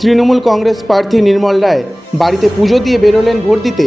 তৃণমূল কংগ্রেস প্রার্থী নির্মল রায় বাড়িতে পুজো দিয়ে বেরোলেন ভোট দিতে।